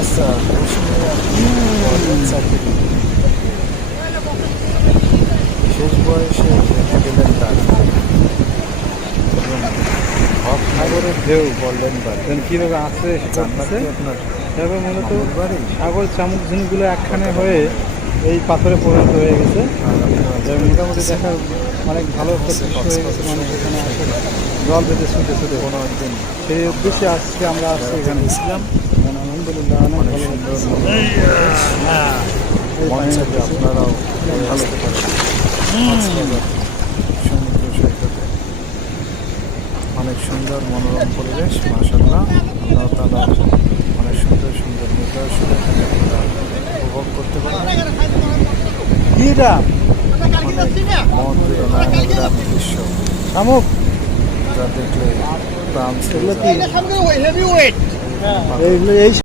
আচ্ছা শেষ বয়সে ভেঙে দিলেন তার সাগরের ঢেউ বললেন কীভাবে আছে জান্নাত কি আপনার এভাবে মূলত বাড়ি সাগর শামুক ঝিনুকগুলো একখানে হয়ে এই পাথরে পরিণত হয়ে গেছে। মোটামুটি দেখার অনেক ভালো একটা দৃশ্য হয়ে গেছে। মানুষ এখানে আসে জল পেতে ছুটে ছুটে কোনো একদিন সেই উদ্দেশ্যে আজকে আমরা আসছি এখানে। ইসলাম আলহামদুলিল্লাহ অনেক অনেক ভালো সুন্দর লাগছে। এই মন পানি চাইলে লাগতেছে। আপনারাও আসতে পারেন কক্সবাজার সমুদ্র সৈকতে। অনেক সুন্দর মনোরম পরিবেশ, মাশাআল্লাহ। আল্লাহ তাআলা অনেক সুন্দর সুন্দর নিদর্শন এখানে আপনারা উপভোগ করতে পারেন। কি এটা? মন নয়নগ্রাম দৃশ্য শামুক যা দেখলে প্রাণ ছুঁয়ে এগুলো যায়। কি? এইগুলো এই